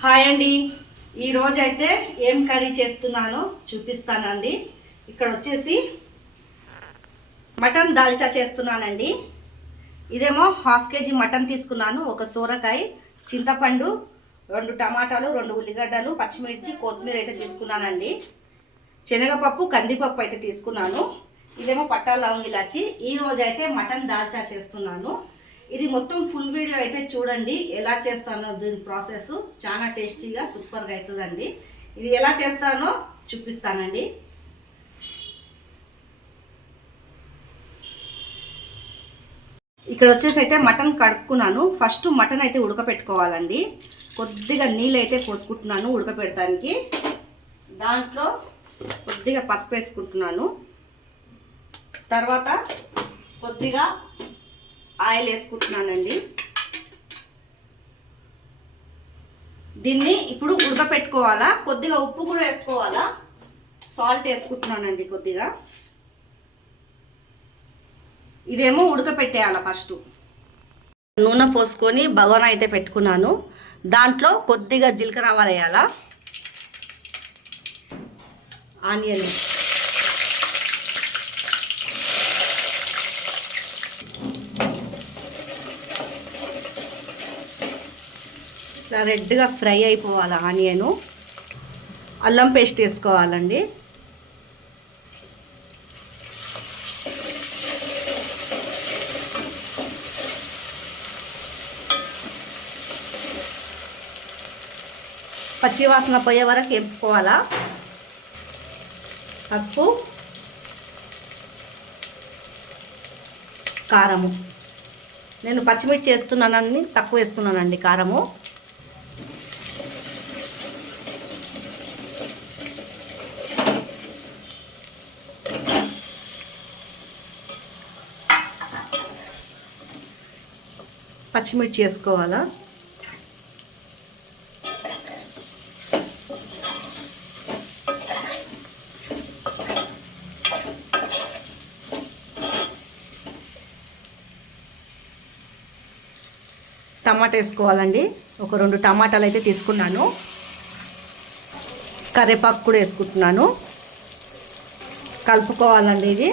Hi అండి. ఈరోజు అయితే ఏం కర్రీ చేస్తున్నానో చూపిస్తానండి. ఇక్కడ వచ్చేసి మటన్ దాల్చా చేస్తున్నానండి. ఇదేమో 1/2 కేజీ మటన్ తీసుకున్నాను. ఒక సోరకాయ, చింతపండు, 2 టమాటాలు, 2 ఉల్లిగడ్డలు, పచ్చిమిర్చి, కొత్తిమీర అయితే తీసుకున్నానండి. శనగపప్పు, కందిపప్పు అయితే తీసుకున్నాను. ఇదేమో పట్టా లవంగ ఇలాచి. ఈరోజు అయితే మటన్ దాల్చా చేస్తున్నాను. ఇది మొత్తం ఫుల్ వీడియో అయితే చూడండి. ఎలా చేస్తానో దీని ప్రాసెస్ చాలా టేస్టీగా సూపర్గా అవుతుందండి. ఇది ఎలా చేస్తానో చూపిస్తానండి. ఇక్కడ వచ్చేసి అయితే మటన్ కడుక్కున్నాను. ఫస్ట్ మటన్ అయితే ఉడకపెట్టుకోవాలండి. కొద్దిగా నీళ్ళు అయితే పోసుకుంటున్నాను ఉడకపెడతానికి. దాంట్లో కొద్దిగా పసుపు వేసుకుంటున్నాను. తర్వాత కొద్దిగా ఆయిల్ వేసుకుంటున్నానండి. దీన్ని ఇప్పుడు ఉడకపెట్టుకోవాలా. కొద్దిగా ఉప్పు కూడా వేసుకోవాలా. సాల్ట్ వేసుకుంటున్నానండి కొద్దిగా. ఇదేమో ఉడకపెట్టేయాలి. ఫస్ట్ నూనె పోసుకొని బగోనా అయితే పెట్టుకున్నాను. దాంట్లో కొద్దిగా జీలకర్ర ఆవాలు వేయాలా. ఆనియన్, ఇట్లా రెడ్గా ఫ్రై అయిపోవాలి ఆనియను. అల్లం పేస్ట్ వేసుకోవాలండి. పచ్చివాసన పోయే వరకు వేపుకోవాలా. పసుపు, కారము. నేను పచ్చిమిర్చి వేస్తున్నానని తక్కువ వేస్తున్నానండి కారము. పచ్చిమిర్చి వేసుకోవాలా. టమాటా వేసుకోవాలండి. ఒక 2 టమాటాలు అయితే తీసుకున్నాను. కరివేపాకు కూడా వేసుకుంటున్నాను. కలుపుకోవాలండి. ఇది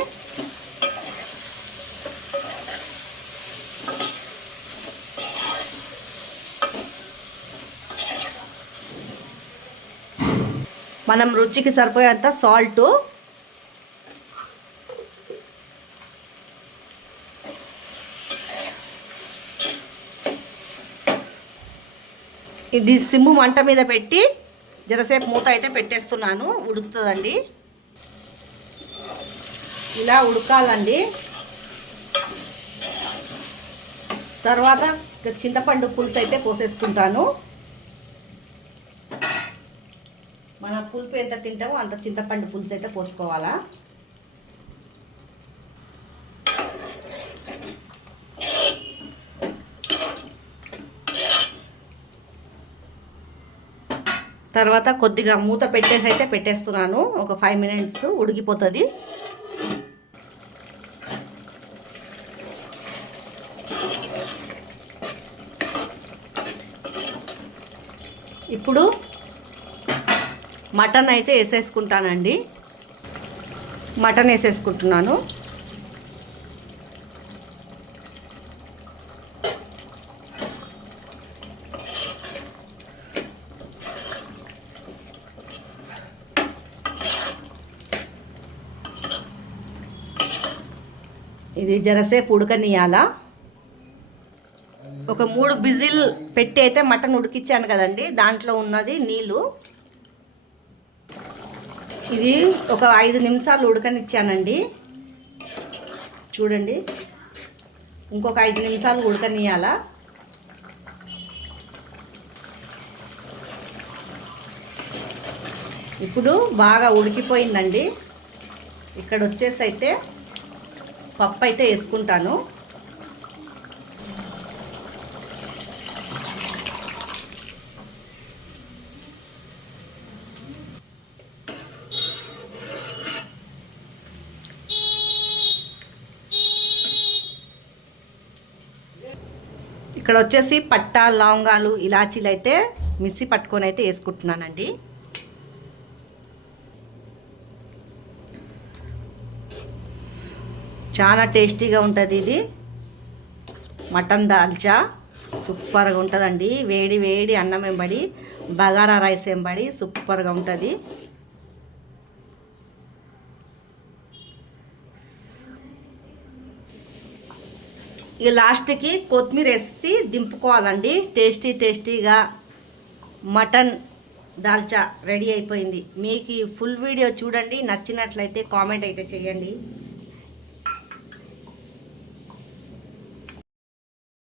మనం రుచికి సరిపోయేంత సాల్టు, ఇది సిమ్ము మంట మీద పెట్టి జరసేపు మూత అయితే పెట్టేస్తున్నాను. ఉడుకుతుందండి. ఇలా ఉడకాలండి. తర్వాత చింతపండు పులుసు అయితే పోసేసుకుంటాను. మన పులుపు ఎంత తింటామో అంత చింతపండు పులుసు అయితే పోసుకోవాలా. తర్వాత కొద్దిగా మూత పెట్టేసి అయితే పెట్టేస్తున్నాను. ఒక 5 మినిట్స్ ఉడికిపోతుంది. ఇప్పుడు మటన్ అయితే వేసేసుకుంటానండి. మటన్ వేసేసుకుంటున్నాను. ఇది జరసేపు ఉడకనియాలా. ఒక 3 విజిల్ పెట్టి అయితే మటన్ ఉడికిచ్చాను కదండి. దాంట్లో ఉన్నది నీళ్ళు. ఇది ఒక 5 నిమిషాలు ఉడకనిచ్చానండి. చూడండి, ఇంకొక 5 నిమిషాలు ఉడకనియాలా. ఇప్పుడు బాగా ఉడికిపోయిందండి. ఇక్కడ వచ్చేసి అయితే పప్పు అయితే వేసుకుంటాను. ఇక్కడ వచ్చేసి పట్టా, లవంగాలు, ఇలాచీలు అయితే మిక్సీ పట్టుకొని అయితే వేసుకుంటున్నానండి. చాలా టేస్టీగా ఉంటుంది ఇది మటన్ దాల్చా. సూపర్గా ఉంటుందండి. వేడి వేడి అన్నం వెంబడి బగారా రైస్ వెంబడి సూపర్గా ఉంటుంది. ఇక లాస్ట్కి కొత్తిమీర వేసి దింపుకోవాలండి. టేస్టీగా మటన్ దాల్చా రెడీ అయిపోయింది. మీకు ఈ ఫుల్ వీడియో చూడండి. నచ్చినట్లయితే కామెంట్ అయితే చేయండి.